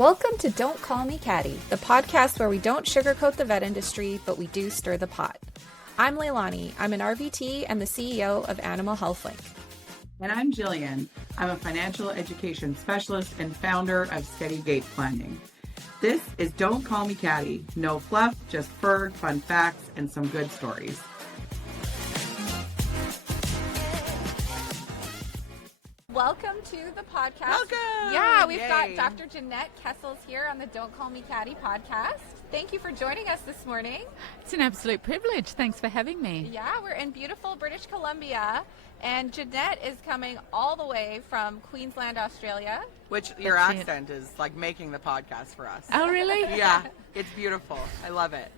Welcome to Don't Call Me Catty, the podcast where we don't sugarcoat the vet industry, but we do stir the pot. I'm Leilani. I'm an RVT and the CEO of Animal Health Link. And I'm Jillian. I'm a financial education specialist and founder of Steady Gate Planning. This is Don't Call Me Catty. No fluff, just fur, fun facts, and some good stories. Welcome to the podcast. Welcome! Yeah, we've Yay. got Dr. Jeannet Kessels here on the Don't Call Me Catty podcast. Thank you for joining us this morning. It's an absolute privilege. Thanks for having me. Yeah, we're in beautiful British Columbia, and Jeannet is coming all the way from Queensland, Australia. Which your accent is like making the podcast for us. Oh, really? Yeah, it's beautiful. I love it.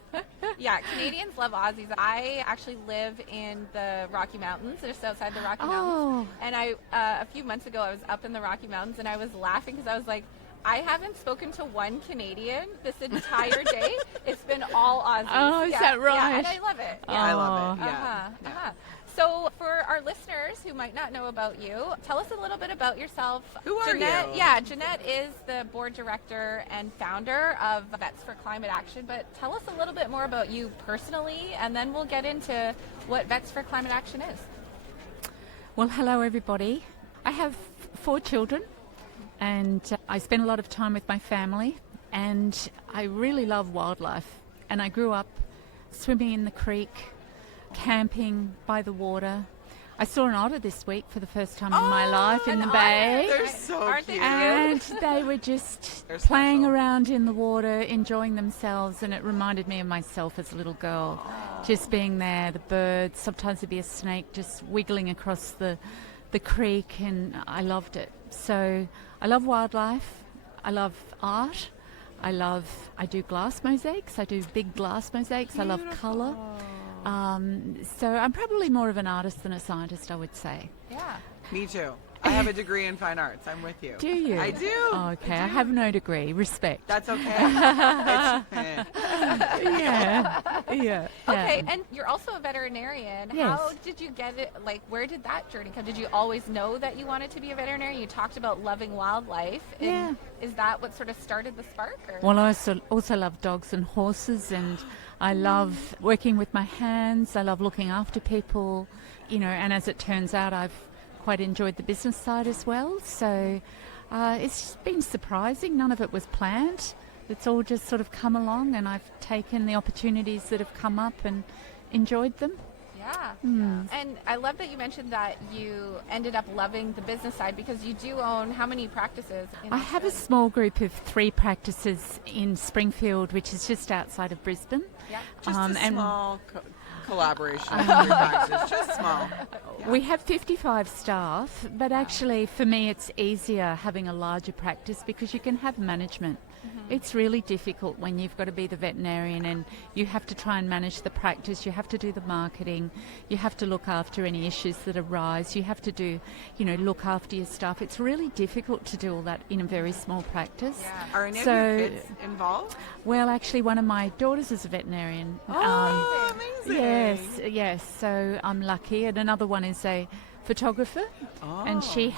Yeah, Canadians love Aussies. I actually live in the Rocky Mountains, just outside the Rocky Mountains. And a few months ago, I was up in the Rocky Mountains, and I was laughing because I was like, I haven't spoken to one Canadian this entire day. It's been all Aussies. Oh, is that right? Yeah, and I love it. Yeah. I love it. Yeah. So for our listeners who might not know about you, tell us a little bit about yourself. Who are Jeannet, you? Yeah, Jeannet is the board director and founder of Vets for Climate Action, but tell us a little bit more about you personally, and then we'll get into what Vets for Climate Action is. Well, hello, everybody. I have 4 children, and I spend a lot of time with my family, and I really love wildlife. And I grew up swimming in the creek, camping by the water. I saw an otter this week for the first time in my life in the bay. They're so Aren't cute. they And they were just They're playing special. around in the water, enjoying themselves, and it reminded me of myself as a little girl. Just being there, the birds, sometimes there'd be a snake just wiggling across the creek, and I loved it. So I love wildlife, I love art, I do glass mosaics, I do big glass mosaics, I love colour. So I'm probably more of an artist than a scientist, I would say. Yeah. Me too. I have a degree in fine arts. I'm with you. Do you? I do. Oh, okay, I have no degree. Respect. That's okay. Yeah. Okay, and you're also a veterinarian. Yes. How did you get it? Like, where did that journey come? Did you always know that you wanted to be a veterinarian? You talked about loving wildlife. And is that what sort of started the spark? Or? Well, I also love dogs and horses, and I love working with my hands. I love looking after people, and as it turns out, I've quite enjoyed the business side as well. So it's been surprising. None of it was planned. It's all just sort of come along, and I've taken the opportunities that have come up and enjoyed them. Yeah. And I love that you mentioned that you ended up loving the business side, because you do own how many practices? I have a small group of 3 practices in Springfield, which is just outside of Brisbane. Yeah. Just a and small collaboration of your practices. Just small. We have 55 staff, but actually for me it's easier having a larger practice because you can have management. It's really difficult when you've got to be the veterinarian and you have to try and manage the practice, you have to do the marketing, you have to look after any issues that arise, you have to do, look after your staff. It's really difficult to do all that in a very small practice. Yeah. Are any of your kids involved? Well, actually one of my daughters is a veterinarian. Oh, amazing. Yes, so I'm lucky. And another one is a photographer, and she's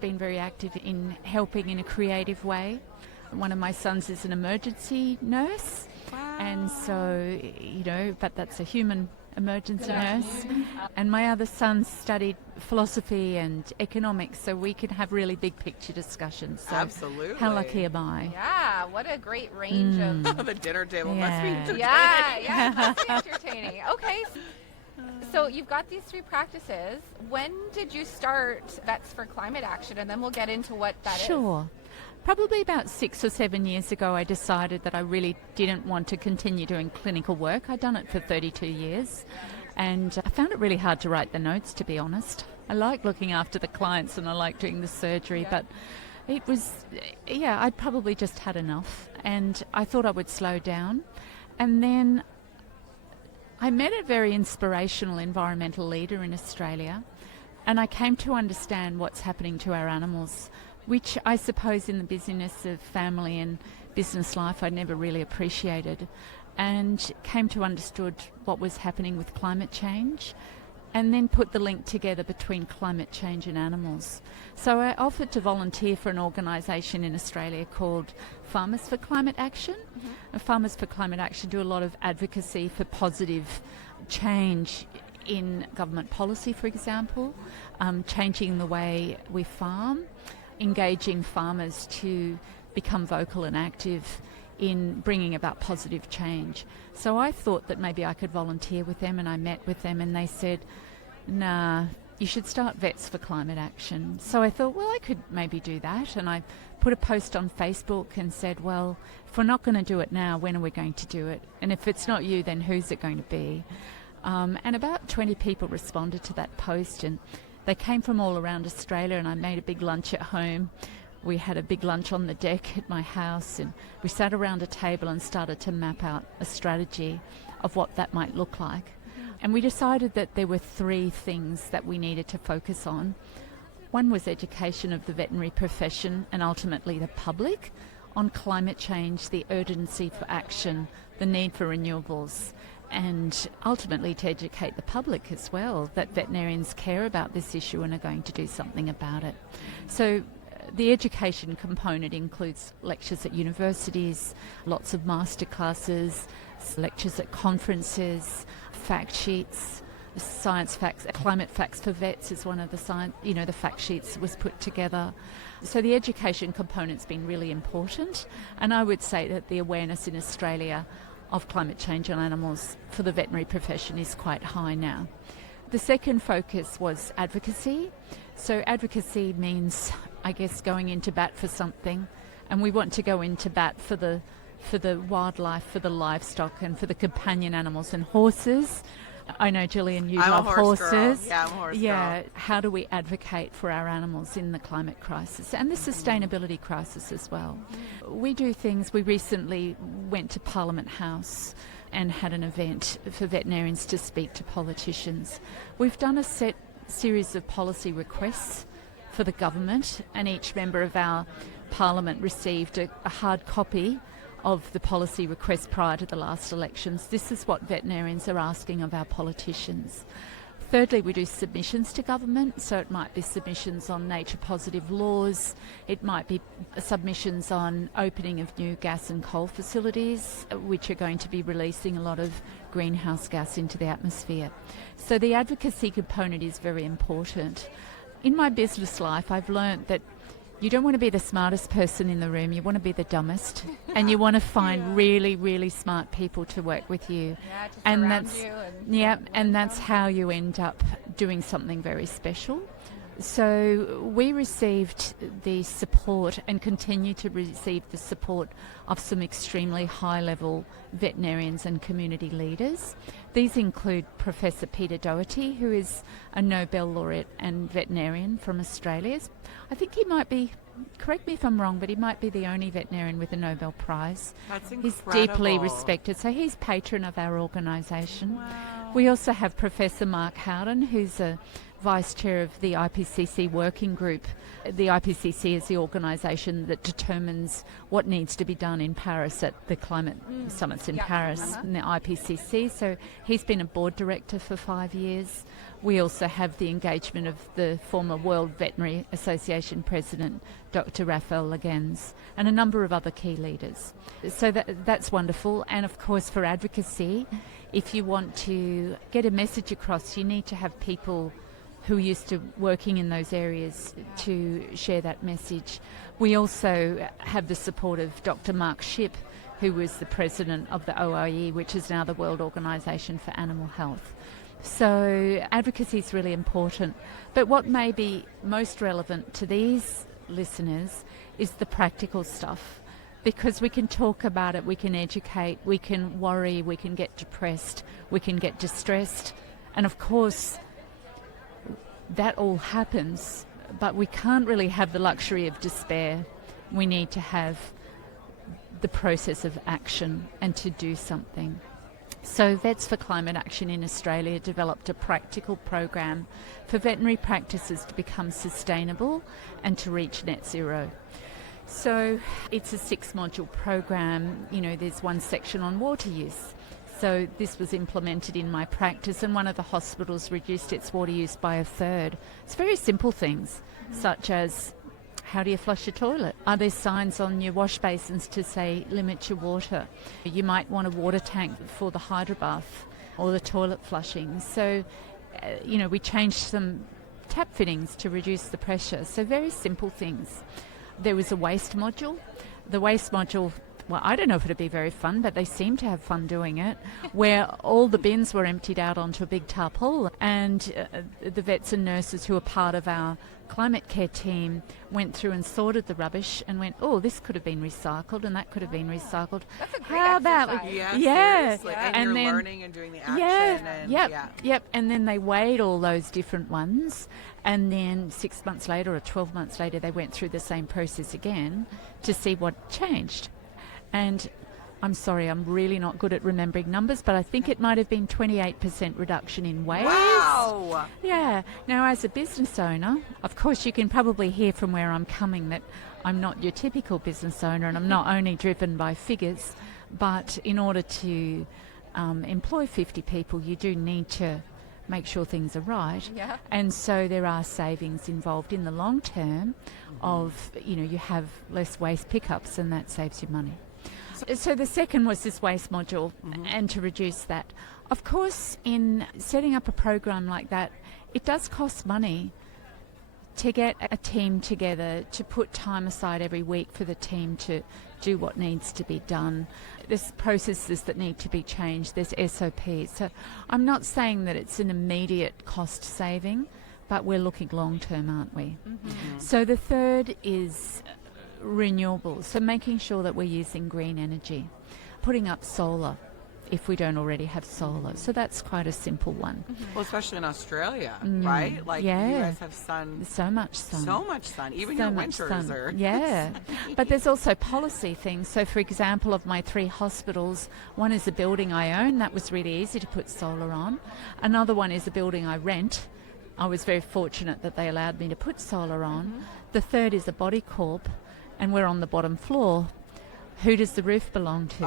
been very active in helping in a creative way. One of my sons is an emergency nurse, and so, but that's a human emergency nurse. And my other son studied philosophy and economics, so we could have really big picture discussions. So Absolutely. how lucky am I? Yeah, what a great range of... The dinner table Yeah. must be entertaining. Yeah, it must be entertaining. Okay, so you've got these 3 practices. When did you start Vets for Climate Action? And then we'll get into what that is. Sure. Probably about 6 or 7 years ago, I decided that I really didn't want to continue doing clinical work. I'd done it for 32 years, and I found it really hard to write the notes, to be honest. I like looking after the clients and I like doing the surgery, but it was, I'd probably just had enough, and I thought I would slow down. And then I met a very inspirational environmental leader in Australia, and I came to understand what's happening to our animals, which I suppose in the busyness of family and business life I never really appreciated, and came to understood what was happening with climate change and then put the link together between climate change and animals. So I offered to volunteer for an organisation in Australia called Farmers for Climate Action. Farmers for Climate Action do a lot of advocacy for positive change in government policy, for example, changing the way we farm, engaging farmers to become vocal and active in bringing about positive change. So I thought that maybe I could volunteer with them, and I met with them and they said, nah, you should start Vets for Climate Action. So I thought, well, I could maybe do that, and I put a post on Facebook and said, well, if we're not going to do it now, when are we going to do it? And if it's not you, then who's it going to be? And about 20 people responded to that post, and they came from all around Australia, and I made a big lunch at home. We had a big lunch on the deck at my house, and we sat around a table and started to map out a strategy of what that might look like. And we decided that there were 3 things that we needed to focus on. One was education of the veterinary profession and ultimately the public on climate change, the urgency for action, the need for renewables, and ultimately to educate the public as well that veterinarians care about this issue and are going to do something about it. So the education component includes lectures at universities, lots of masterclasses, lectures at conferences, fact sheets, science facts, climate facts for vets is one of the fact sheets was put together. So the education component's been really important, and I would say that the awareness in Australia of climate change on animals for the veterinary profession is quite high now. The second focus was advocacy. So advocacy means, I guess, going into bat for something, and we want to go into bat for the wildlife, for the livestock, and for the companion animals and horses. I know, Gillian, you love horses. Girl. Yeah, I'm a horse girl. How do we advocate for our animals in the climate crisis and the sustainability crisis as well? We do things. We recently went to Parliament House and had an event for veterinarians to speak to politicians. We've done a series of policy requests for the government, and each member of our Parliament received a hard copy of the policy request prior to the last elections. This is what veterinarians are asking of our politicians. Thirdly, we do submissions to government, so it might be submissions on nature-positive laws, it might be submissions on opening of new gas and coal facilities, which are going to be releasing a lot of greenhouse gas into the atmosphere. So the advocacy component is very important. In my business life, I've learnt that you don't want to be the smartest person in the room, you want to be the dumbest, and you want to find really, really smart people to work with you. And that's how you end up doing something very special. So we received the support and continue to receive the support of some extremely high-level veterinarians and community leaders. These include Professor Peter Doherty, who is a Nobel laureate and veterinarian from Australia. I think he might be, correct me if I'm wrong, but he might be the only veterinarian with a Nobel Prize. That's incredible. He's deeply respected. So he's patron of our organisation. Wow. We also have Professor Mark Howden, who's a Vice Chair of the IPCC working group. The IPCC is the organisation that determines what needs to be done in Paris at the climate summits in Paris in the IPCC. So he's been a board director for 5 years. We also have the engagement of the former World Veterinary Association President, Dr. Raphael Legans, and a number of other key leaders. So that's wonderful. And of course, for advocacy, if you want to get a message across, you need to have people who are used to working in those areas to share that message. We also have the support of Dr. Mark Shipp, who was the president of the OIE, which is now the World Organization for Animal Health. So advocacy is really important. But what may be most relevant to these listeners is the practical stuff, because we can talk about it, we can educate, we can worry, we can get depressed, we can get distressed, and of course that all happens, but we can't really have the luxury of despair. We need to have the process of action and to do something. So Vets for Climate Action in Australia developed a practical program for veterinary practices to become sustainable and to reach net zero. So it's a 6-module program. You know, there's one section on water use, So this was implemented in my practice, and one of the hospitals reduced its water use by a third. It's very simple things, such as how do you flush your toilet? Are there signs on your wash basins to say limit your water? You might want a water tank for the hydrobath or the toilet flushing. So, we changed some tap fittings to reduce the pressure. So very simple things. There was a waste module. The waste module, well, I don't know if it'd be very fun, but they seem to have fun doing it, where all the bins were emptied out onto a big tarpaulin, and the vets and nurses who are part of our climate care team went through and sorted the rubbish and went, oh, this could have been recycled and that could have been recycled. That's a great How exercise. about Seriously. Yeah. And you're then learning and doing the action. Yep. And then they weighed all those different ones, and then 6 months later or 12 months later they went through the same process again to see what changed. And I'm sorry, I'm really not good at remembering numbers, but I think it might have been 28% reduction in waste. Wow! Yeah. Now, as a business owner, of course, you can probably hear from where I'm coming that I'm not your typical business owner, and I'm not only driven by figures, but in order to employ 50 people, you do need to make sure things are right. Yeah. And so there are savings involved in the long term of, you have less waste pickups, and that saves you money. So the second was this waste module, and to reduce that. Of course, in setting up a program like that, it does cost money to get a team together, to put time aside every week for the team to do what needs to be done. There's processes that need to be changed. There's SOPs. So I'm not saying that it's an immediate cost saving, but we're looking long term, aren't we? So the third is renewables, so making sure that we're using green energy, putting up solar if we don't already have solar. So that's quite a simple one. Well, especially in Australia, right? Like you guys have sun. So much sun. So much sun. Even So your much winters sun. are. Yeah. But there's also policy things. So, for example, of my 3 hospitals, one is a building I own. That was really easy to put solar on. Another one is a building I rent. I was very fortunate that they allowed me to put solar on. The third is a body corp, and we're on the bottom floor. Who does the roof belong to?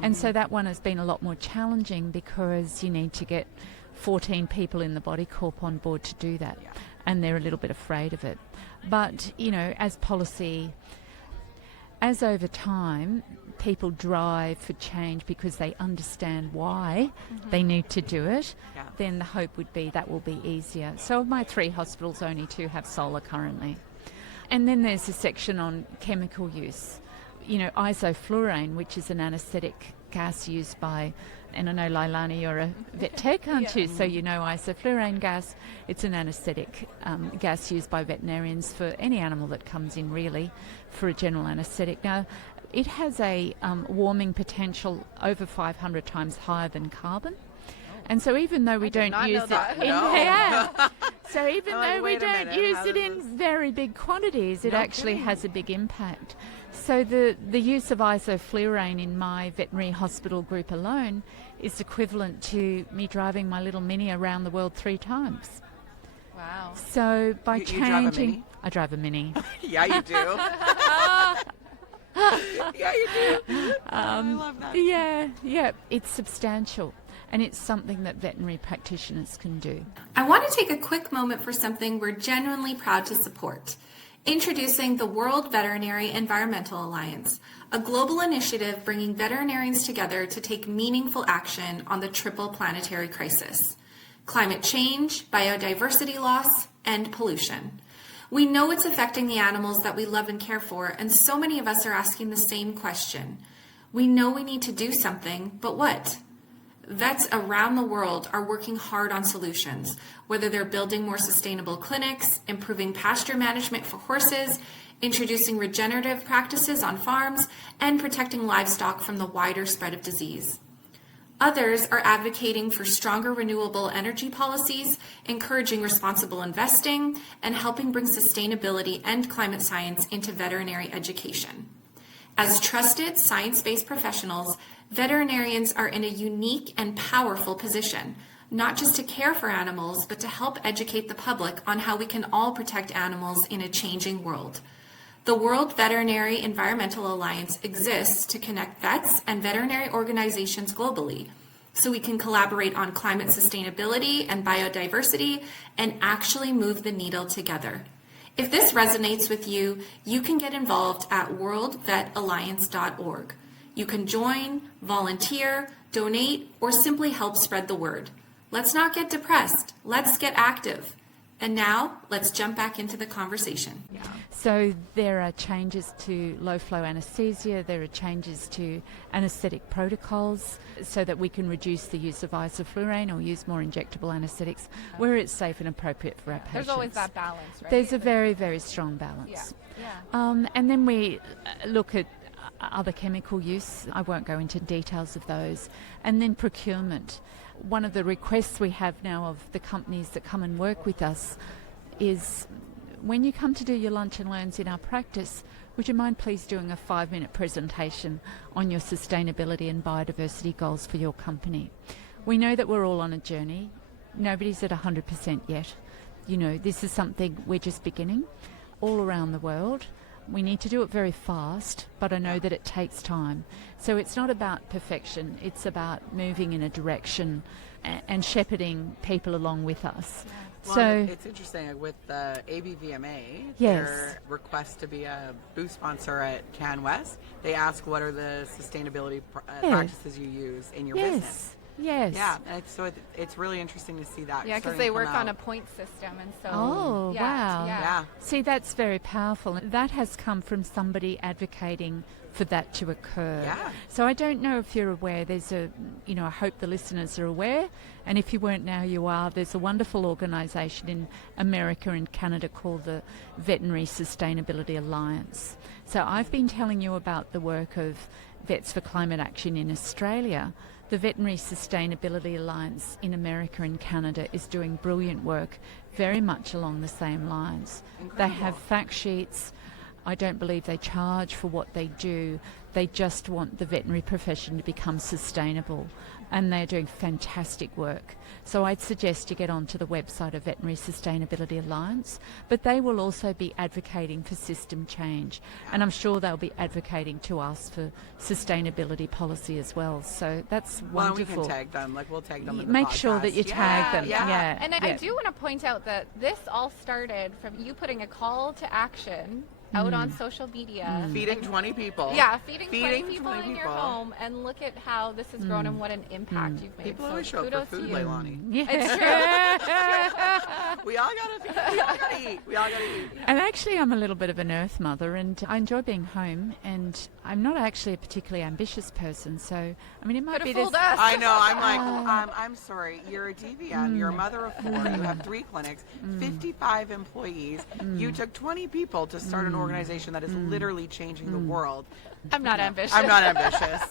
And so that one has been a lot more challenging because you need to get 14 people in the body corp on board to do that, and they're a little bit afraid of it. But as policy, as over time people drive for change because they understand why they need to do it, then the hope would be that will be easier. So of my 3 hospitals, only 2 have solar currently. And then there's a section on chemical use. Isoflurane, which is an anaesthetic gas used by, and I know, Leilani, you're a vet tech, aren't you? So you know isoflurane gas. It's an anaesthetic gas used by veterinarians for any animal that comes in, really, for a general anaesthetic. Now, it has a warming potential over 500 times higher than carbon. And so even though we don't use it so even though we don't use it in very big quantities, it actually has a big impact. So the use of isoflurane in my veterinary hospital group alone is equivalent to me driving my little Mini around the world 3 times. Wow. So by You changing... drive a Mini? I drive a Mini. Yeah, you do. Yeah, you do. I love that. Yeah, it's substantial. And it's something that veterinary practitioners can do. I want to take a quick moment for something we're genuinely proud to support. Introducing the World Veterinary Environmental Alliance, a global initiative bringing veterinarians together to take meaningful action on the triple planetary crisis: climate change, biodiversity loss, and pollution. We know it's affecting the animals that we love and care for, and so many of us are asking the same question. We know we need to do something, but what? Vets around the world are working hard on solutions, whether they're building more sustainable clinics, improving pasture management for horses, introducing regenerative practices on farms, and protecting livestock from the wider spread of disease. Others are advocating for stronger renewable energy policies, encouraging responsible investing, and helping bring sustainability and climate science into veterinary education. As trusted science-based professionals, veterinarians are in a unique and powerful position, not just to care for animals, but to help educate the public on how we can all protect animals in a changing world. The World Veterinary Environmental Alliance exists to connect vets and veterinary organizations globally so we can collaborate on climate sustainability and biodiversity and actually move the needle together. If this resonates with you, you can get involved at worldvetalliance.org. You can join, volunteer, donate, or simply help spread the word. Let's not get depressed. Let's get active. And now, let's jump back into the conversation. So there are changes to low-flow anesthesia, there are changes to anaesthetic protocols so that we can reduce the use of isoflurane or use more injectable anaesthetics where it's safe and appropriate for our patients. There's always that balance, right? There's a very, very strong balance. And then we look at other chemical use. I won't go into details of those. And then procurement. One of the requests we have now of the companies that come and work with us is, when you come to do your lunch and learns in our practice, would you mind please doing a 5-minute presentation on your sustainability and biodiversity goals for your company? We know that we're all on a journey. Nobody's at 100% yet. You know, this is something we're just beginning all around the world. We need to do it very fast, but I know that it takes time. So it's not about perfection, it's about moving in a direction and shepherding people along with us. Well, so it's interesting with the ABVMA, Yes. their request to be a booth sponsor at Can West, they ask what are the sustainability practices you use in your business. Yes. Yeah, and it's really interesting to see that. Yeah, because they work on a point system, and so. Oh, wow. Yeah. See, that's very powerful. That has come from somebody advocating for that to occur. Yeah. So I don't know if you're aware, there's I hope the listeners are aware, and if you weren't now, you are. There's a wonderful organisation in America and Canada called the Veterinary Sustainability Alliance. So I've been telling you about the work of Vets for Climate Action in Australia. The Veterinary Sustainability Alliance in America and Canada is doing brilliant work very much along the same lines. Incredible. They have fact sheets. I don't believe they charge for what they do. They just want the veterinary profession to become sustainable, and they're doing fantastic work. So I'd suggest you get onto the website of Veterinary Sustainability Alliance, but they will also be advocating for system change, and I'm sure they'll be advocating to us for sustainability policy as well. So that's wonderful. Well, we can tag them. We'll tag them in the Make podcast. sure that you tag them. Yeah. And I do want to point out that this all started from you putting a call to action out on social media. Feeding 20 people. Yeah, feeding 20 people in your home, and look at how this has grown and what an impact you've made. People so always show up kudos for to food, you. Leilani. Yeah. It's true. We all gotta feed. We all gotta eat. We all gotta eat. And actually, I'm a little bit of an earth mother, and I enjoy being home, and I'm not actually a particularly ambitious person, so, I mean, it might Could be have fooled this... us. I know. I'm like, I'm sorry. You're a DVM. You're a mother of 4. You have 3 clinics, 55 employees. You took 20 people to start an organization that is literally changing the world. I'm not ambitious. I'm not ambitious.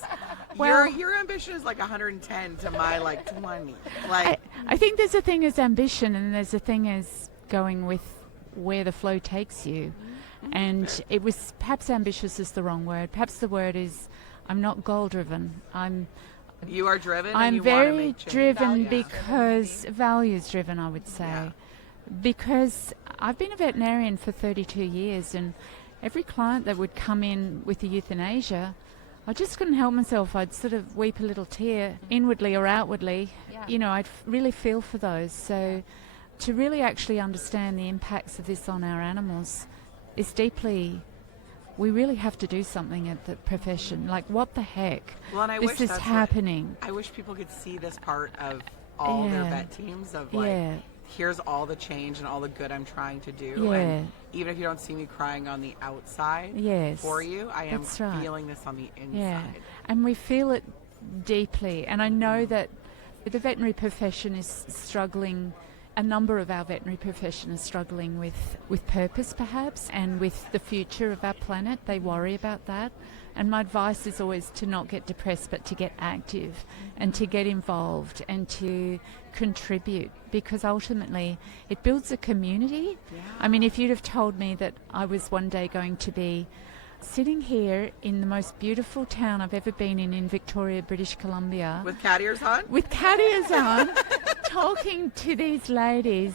Well- your ambition is like 110 to my like 20. Like I think there's a thing as ambition, and there's a thing as going with where the flow takes you. And it was, perhaps ambitious is the wrong word. Perhaps the word is, I'm not goal-driven. you are driven. and I'm you wanna very make change. driven Yeah. because values-driven, I would say. Yeah. Because I've been a veterinarian for 32 years, and every client that would come in with the euthanasia, I just couldn't help myself. I'd sort of weep a little tear, inwardly or outwardly. Yeah. I'd really feel for those. So to really actually understand the impacts of this on our animals is deeply... We really have to do something at the profession. Like, what the heck? Well, and I this wish is that's what- happening. I wish people could see this part of all their Yeah. vet teams of like, Yeah. here's all the change and all the good I'm trying to do. Yeah. And even if you don't see me crying on the outside Yes. for you, I am That's right. feeling this on the inside. Yeah, and we feel it deeply. And I know that the veterinary profession is struggling. A number of our veterinary profession is struggling with purpose, perhaps, and with the future of our planet. They worry about that. And my advice is always to not get depressed, but to get active and to get involved and to contribute, because ultimately it builds a community. Yeah. I mean, if you'd have told me that I was one day going to be sitting here in the most beautiful town I've ever been in Victoria, British Columbia, With cat ears on? with cat ears on, talking to these ladies,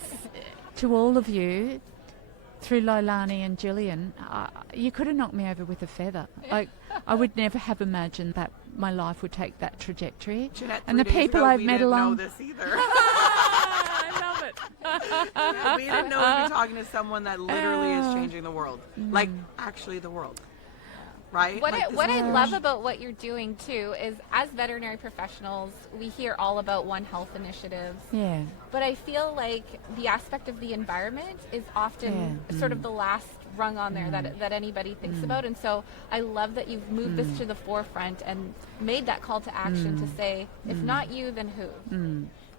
to all of you, through Leilani and Gillian, you could have knocked me over with a feather. Like, I would never have imagined that my life would take that trajectory. Jeanette, and the people I've met along. We didn't know this either. I love it. Yeah, we didn't know we'd be talking to someone that literally is changing the world. Like, actually the world. Right? What Like, I love about what you're doing too is, as veterinary professionals, we hear all about One Health initiatives. Yeah. But I feel like the aspect of the environment is often sort of the last rung on there that anybody thinks about. And so I love that you've moved this to the forefront and made that call to action to say, if not you, then who?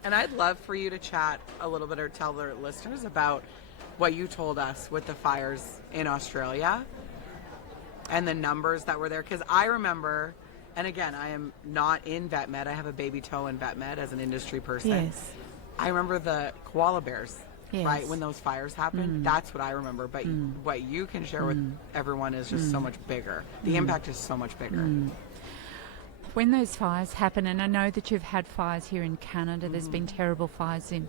And I'd love for you to chat a little bit or tell the listeners about what you told us with the fires in Australia and the numbers that were there. Because I remember, and again, I am not in vet med. I have a baby toe in vet med as an industry person. Yes. I remember the koala bears, Yes. right, when those fires happened. That's what I remember. But what you can share with everyone is just so much bigger. The impact is so much bigger. When those fires happen, and I know that you've had fires here in Canada, there's been terrible fires in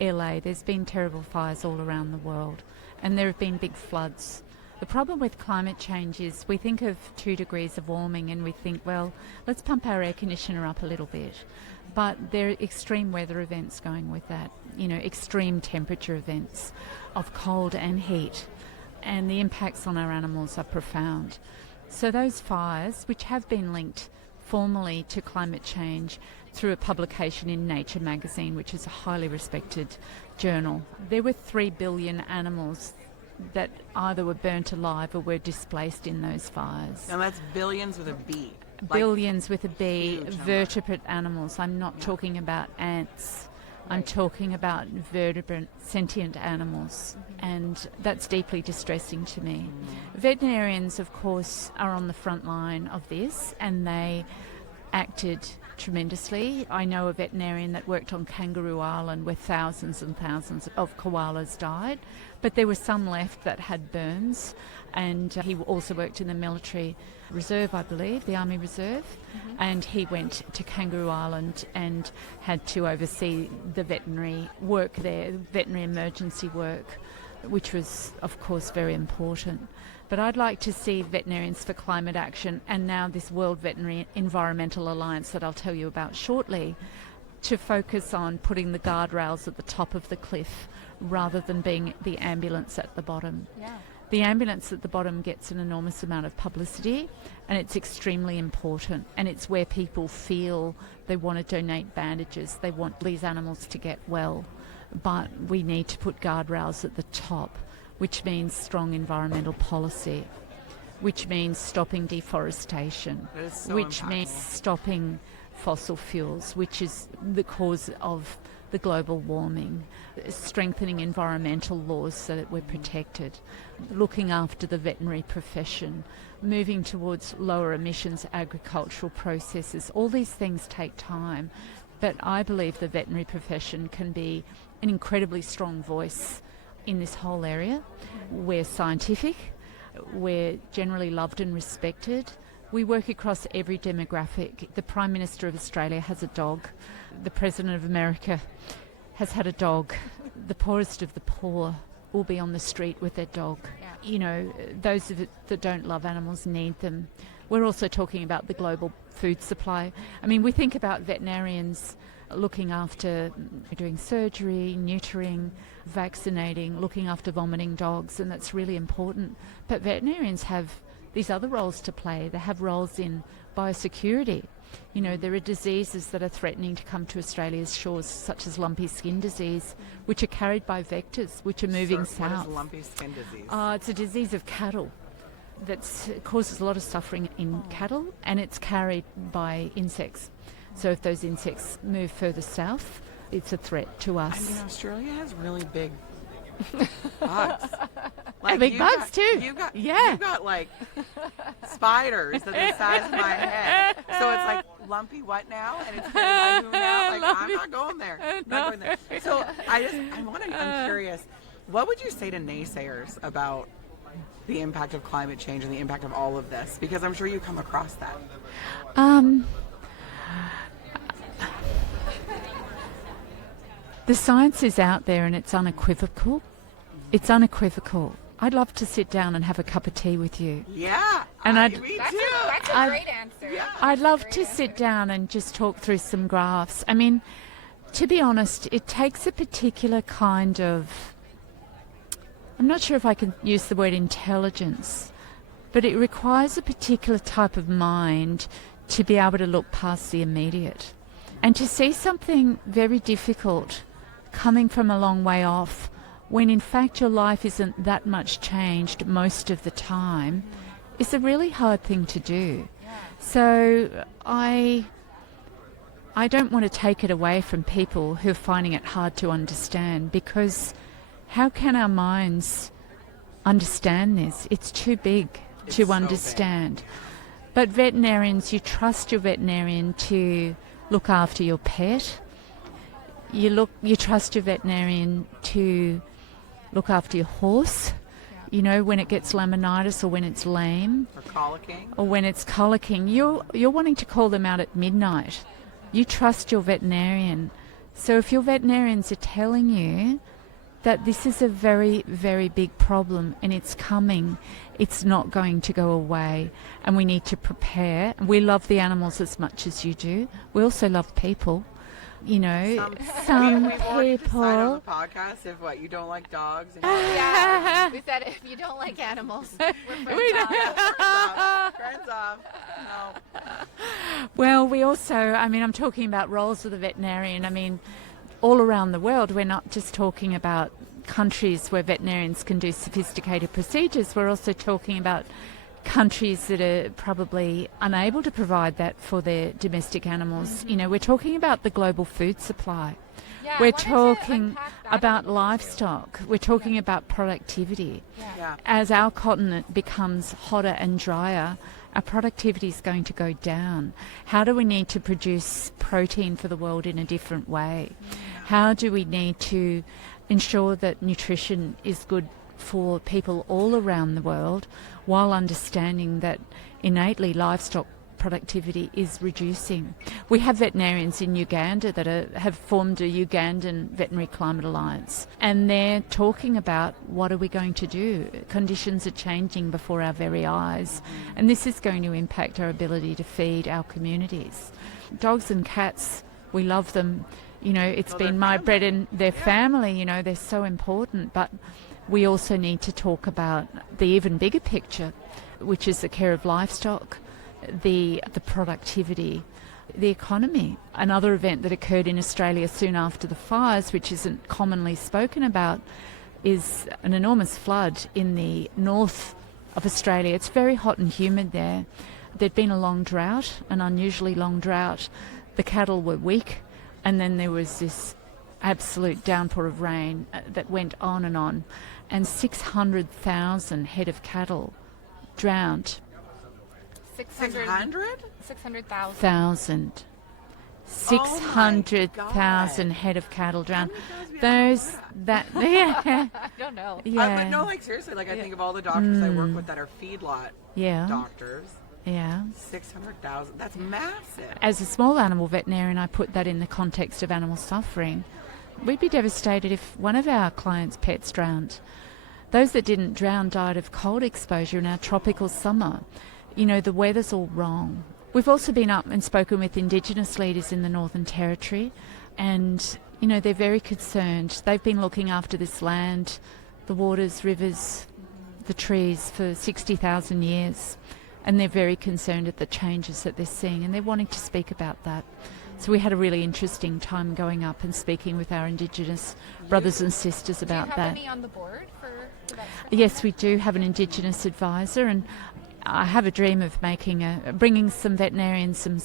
LA, there's been terrible fires all around the world, and there have been big floods. The problem with climate change is we think of 2 degrees of warming and we think, well, let's pump our air conditioner up a little bit. But there are extreme weather events going with that, you know, extreme temperature events of cold and heat, and the impacts on our animals are profound. So those fires, which have been linked formally to climate change through a publication in Nature magazine, which is a highly respected journal, there were 3 billion animals that either were burnt alive or were displaced in those fires. And that's billions with a B. Billions with a B, huge vertebrate animals. I'm not talking about ants. I'm talking about vertebrate, sentient animals. And that's deeply distressing to me. Veterinarians, of course, are on the front line of this, and they acted tremendously. I know a veterinarian that worked on Kangaroo Island where thousands and thousands of koalas died, but there were some left that had burns, and he also worked in the military reserve, I believe, the Army Reserve, and he went to Kangaroo Island and had to oversee the veterinary work there, veterinary emergency work, which was, of course, very important. But I'd like to see Veterinarians for Climate Action, and now this World Veterinary Environmental Alliance that I'll tell you about shortly, to focus on putting the guardrails at the top of the cliff rather than being the ambulance at the bottom. Yeah. The ambulance at the bottom gets an enormous amount of publicity, and it's extremely important, and it's where people feel they want to donate bandages, they want these animals to get well. But we need to put guardrails at the top, which means strong environmental policy, which means stopping deforestation, which means stopping fossil fuels, which is the cause of the global warming, strengthening environmental laws so that we're protected, looking after the veterinary profession, moving towards lower emissions agricultural processes. All these things take time, but I believe the veterinary profession can be an incredibly strong voice in this whole area. We're scientific, we're generally loved and respected. We work across every demographic. The Prime Minister of Australia has a dog. The President of America has had a dog. The poorest of the poor will be on the street with their dog. Yeah. You know, those of it that don't love animals need them. We're also talking about the global food supply. I mean, we think about veterinarians looking after doing surgery, neutering, vaccinating, looking after vomiting dogs, and that's really important. But veterinarians have these other roles to play. They have roles in biosecurity. You know, there are diseases that are threatening to come to Australia's shores, such as lumpy skin disease, which are carried by vectors, which are moving south. What is lumpy skin disease? It's a disease of cattle that causes a lot of suffering in cattle, and it's carried by insects. So if those insects move further south, it's a threat to us. I mean, Australia has really big bugs. And big bugs too. You got like spiders that are the size of my head. So it's like lumpy what now? And it's by who now? Like I'm not going there. Not going there. So I'm curious. What would you say to naysayers about the impact of climate change and the impact of all of this? Because I'm sure you come across that. The science is out there and it's unequivocal. It's unequivocal. I'd love to sit down and have a cup of tea with you. Yeah, And me That's too. that's a great answer. Yeah. I'd love to sit down and just talk through some graphs. I mean, to be honest, it takes a particular kind of, I'm not sure if I can use the word intelligence, but it requires a particular type of mind to be able to look past the immediate and to see something very difficult coming from a long way off when in fact your life isn't that much changed most of the time is a really hard thing to do. So I don't want to take it away from people who are finding it hard to understand, because how can our minds understand this? It's too big to understand. But veterinarians, you trust your veterinarian to look after your pet. You trust your veterinarian to look after your horse, you know, when it gets laminitis or when it's lame. Or colicking. Or when it's colicking. You're wanting to call them out at midnight. You trust your veterinarian. So if your veterinarians are telling you that this is a very, very big problem and it's coming, it's not going to go away, and we need to prepare. We love the animals as much as you do. We also love people. You know, some we've already decided on people. the podcast if what you don't like dogs. And Yeah, we said if you don't like animals, we're friends. friends off. No. Well, we also, I mean, I'm talking about roles of the veterinarian. I mean, all around the world, we're not just talking about countries where veterinarians can do sophisticated procedures. We're also talking about countries that are probably unable to provide that for their domestic animals. You know, we're talking about the global food supply. Yeah, I We're wanted to talking unpack that a about little bit, livestock. We're talking about productivity. Yeah. As our continent becomes hotter and drier, our productivity is going to go down. How do we need to produce protein for the world in a different way? How do we need to ensure that nutrition is good for people all around the world, while understanding that innately livestock productivity is reducing? We have veterinarians in Uganda that have formed a Ugandan Veterinary Climate Alliance, and they're talking about what are we going to do. Conditions are changing before our very eyes, and this is going to impact our ability to feed our communities. Dogs and cats, we love them. You know, it's been my bread and their family, you know, they're so important, but we also need to talk about the even bigger picture, which is the care of livestock, the productivity, the economy. Another event that occurred in Australia soon after the fires, which isn't commonly spoken about, is an enormous flood in the north of Australia. It's very hot and humid there. There'd been a long drought, an unusually long drought. The cattle were weak, and then there was this absolute downpour of rain that went on, and 600,000 head of cattle drowned. 600? 600,000. 600,000 head of cattle drowned. Those that yeah, I don't know. yeah, But no, like seriously, like I think of all the doctors I work with that are feedlot yeah, doctors. yeah. 600,000. That's massive. As a small animal veterinarian, I put that in the context of animal suffering. We'd be devastated if one of our clients' pets drowned. Those that didn't drown died of cold exposure in our tropical summer. You know, the weather's all wrong. We've also been up and spoken with Indigenous leaders in the Northern Territory, and, you know, they're very concerned. They've been looking after this land, the waters, rivers, the trees for 60,000 years, and they're very concerned at the changes that they're seeing, and they're wanting to speak about that. So we had a really interesting time going up and speaking with our Indigenous brothers and sisters about Do you that. have any on the board for that? Yes, we do have an Indigenous advisor, and I have a dream of bringing some veterinarians, some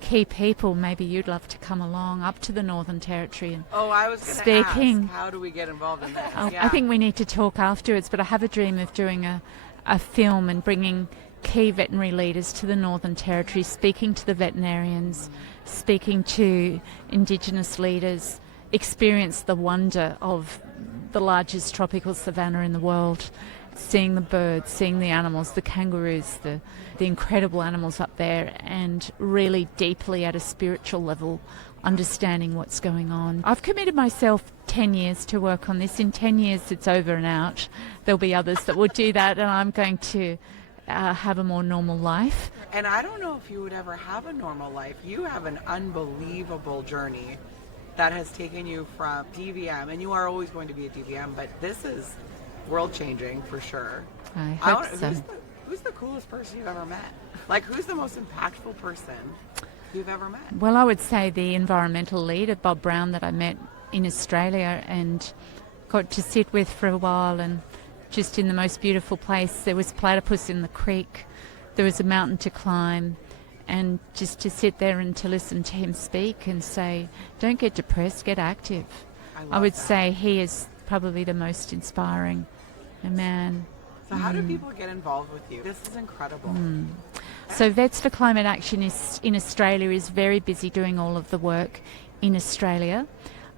key people. Maybe you'd love to come along up to the Northern Territory and Oh, I was going to speaking. ask, how do we get involved in this? I think we need to talk afterwards, but I have a dream of doing a film and bringing key veterinary leaders to the Northern Territory, speaking to the veterinarians, speaking to Indigenous leaders, experience the wonder of the largest tropical savanna in the world, seeing the birds, seeing the animals, the kangaroos, the incredible animals up there, and really deeply at a spiritual level understanding what's going on. I've committed myself 10 years to work on this. In 10 years, it's over and out. There'll be others that will do that, and I'm going to have a more normal life. And I don't know if you would ever have a normal life. You have an unbelievable journey that has taken you from DVM, and you are always going to be a DVM, but this is world-changing for sure. I hope so. Who's the coolest person you've ever met? Like, who's the most impactful person you've ever met? Well, I would say the environmental leader, Bob Brown, that I met in Australia and got to sit with for a while, and just in the most beautiful place. There was platypus in the creek. There was a mountain to climb. And just to sit there and to listen to him speak and say, don't get depressed, get active. I would say he is probably the most inspiring man. So how do people get involved with you? This is incredible. So Vets for Climate Action in Australia is very busy doing all of the work in Australia.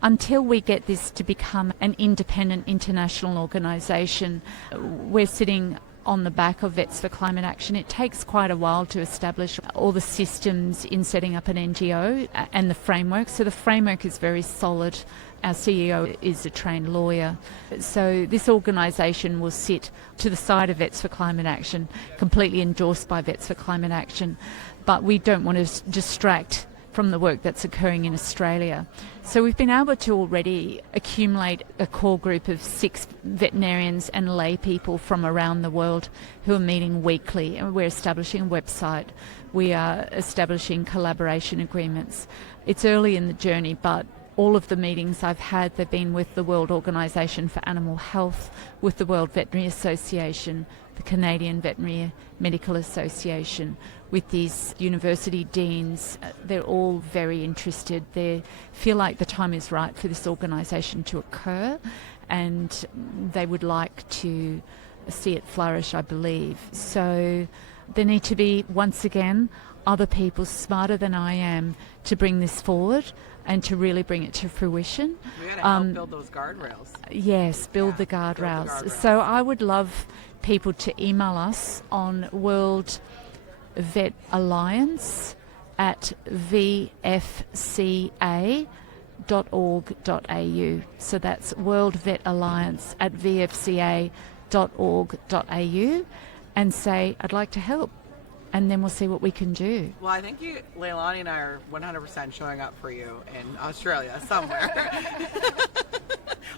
Until we get this to become an independent international organisation, we're sitting on the back of Vets for Climate Action. It takes quite a while to establish all the systems in setting up an NGO and the framework. So the framework is very solid. Our CEO is a trained lawyer. So this organisation will sit to the side of Vets for Climate Action, completely endorsed by Vets for Climate Action. But we don't want to distract from the work that's occurring in Australia. So we've been able to already accumulate a core group of 6 veterinarians and lay people from around the world who are meeting weekly, and we're establishing a website. We are establishing collaboration agreements. It's early in the journey, but all of the meetings I've had, they've been with the World Organisation for Animal Health, with the World Veterinary Association, the Canadian Veterinary Medical Association, with these university deans. They're all very interested. They feel like the time is right for this organisation to occur, and they would like to see it flourish, I believe. So there need to be, once again, other people smarter than I am to bring this forward and to really bring it to fruition. We got to help build those guardrails. Yes, build the guardrails. So I would love people to email us on World Vet Alliance at vfca.org.au. So that's World Vet Alliance at vfca.org.au, and say, I'd like to help. And then we'll see what we can do. Well, I think Leilani and I are 100% showing up for you in Australia somewhere.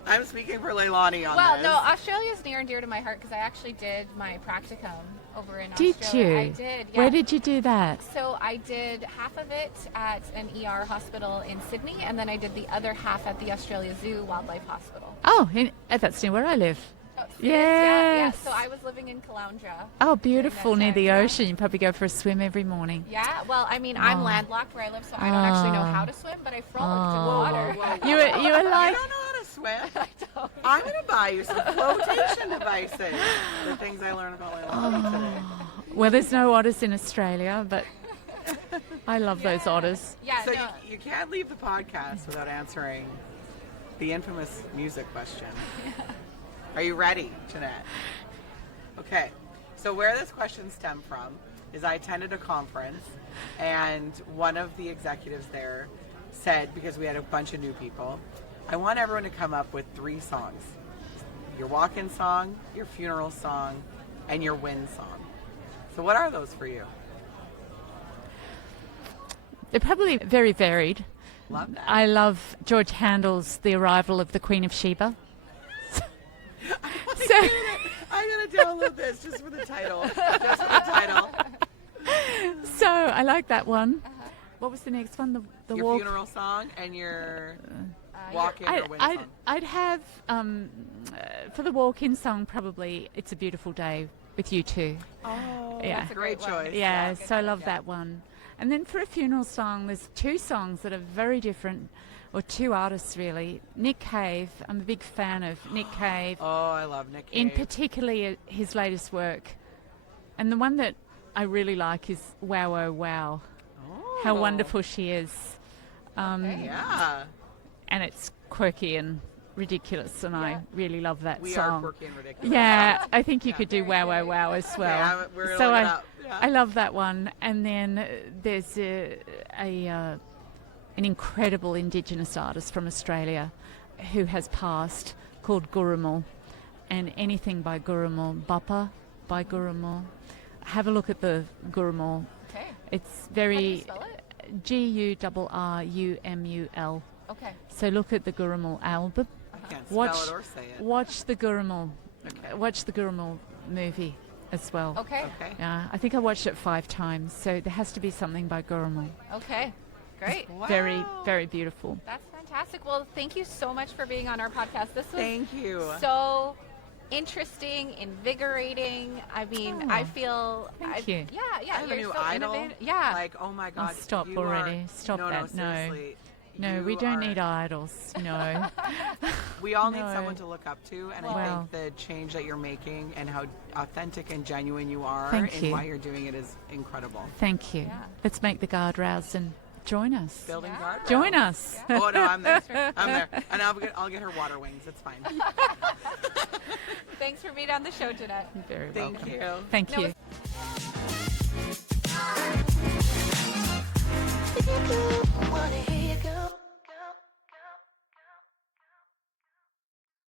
I'm speaking for Leilani on this. Well, no, Australia's near and dear to my heart because I actually did my practicum over in Australia. Did you? I did, yeah. Where did you do that? So I did half of it at an ER hospital in Sydney, and then I did the other half at the Australia Zoo Wildlife Hospital. Oh, that's near where I live. Oh, Yeah. So I was living in Caloundra. Oh, beautiful, near the Yeah. ocean. You probably go for a swim every morning. Yeah, well, I mean, I'm landlocked where I live, so I don't actually know how to swim, but I frolicked in the water. You were like... You don't know how to swim? I don't. I'm going to buy you some flotation devices. The things I learned about Leilani today. Well, there's no otters in Australia, but I love those otters. Yeah, So no. you can't leave the podcast without answering the infamous music question. Are you ready, Jeanette? Okay. So where this question stemmed from is I attended a conference, and one of the executives there said, because we had a bunch of new people, I want everyone to come up with 3 songs. Your walk-in song, your funeral song, and your win song. So what are those for you? They're probably very varied. Love that. I love George Handel's The Arrival of the Queen of Sheba. I'm gonna download this just for the title. Just for the title. So I like that one. What was the next one? The Your walk. funeral song and your walk-in or win song. I'd have for the walk-in song probably "It's a Beautiful Day" with you two. Oh, Yeah. that's a great choice. Yeah, so I love that one. And then for a funeral song, there's 2 songs that are very different, or 2 artists really. Nick Cave, I'm a big fan of Nick Cave. Oh, I love Nick Cave. In particularly his latest work. And the one that I really like is Wow Oh Wow. Oh. How wonderful she is. Yeah. And it's quirky and ridiculous, and I really love that We song. are quirky and ridiculous. Yeah, I think you could do Wow Oh Wow as well. Yeah, we're so looking I, up. Yeah. I love that one. And then there's a an incredible Indigenous artist from Australia who has passed, called Gurrumul, and anything by Gurrumul, Bappa by Gurrumul. Have a look at the Gurrumul. Okay. It's How do you very spell it? Gurrumul. Okay. So look at the Gurrumul album. I can't spell Watch, it or say it. watch the Gurrumul. Okay. Watch the Gurrumul movie as well. Okay. Okay. Yeah, I think I watched it 5 times. So there has to be something by Gurrumul. Okay. Great. Wow. Very, very beautiful. That's fantastic. Well, thank you so much for being on our podcast. This was Thank you. so interesting, invigorating. I mean, I feel Thank you. Yeah, I have a you're new so idol. innovative. Yeah. Like, oh my God. stop you already. Are, Stop no, that. No, No. seriously. No, You we don't are- need idols. No. We all need No. someone to look up to, and I Wow. think the change that you're making and how authentic and genuine you are Thank and you. why you're doing it is incredible. Thank you. Yeah. Let's make the guardrails and join us. Building Yeah. guardrails. Join us. Oh no, I'm there. I'm there, and I'll get her water wings. It's fine. Thanks for being on the show, Jeanette. You're very Thank welcome. you. Thank No, you.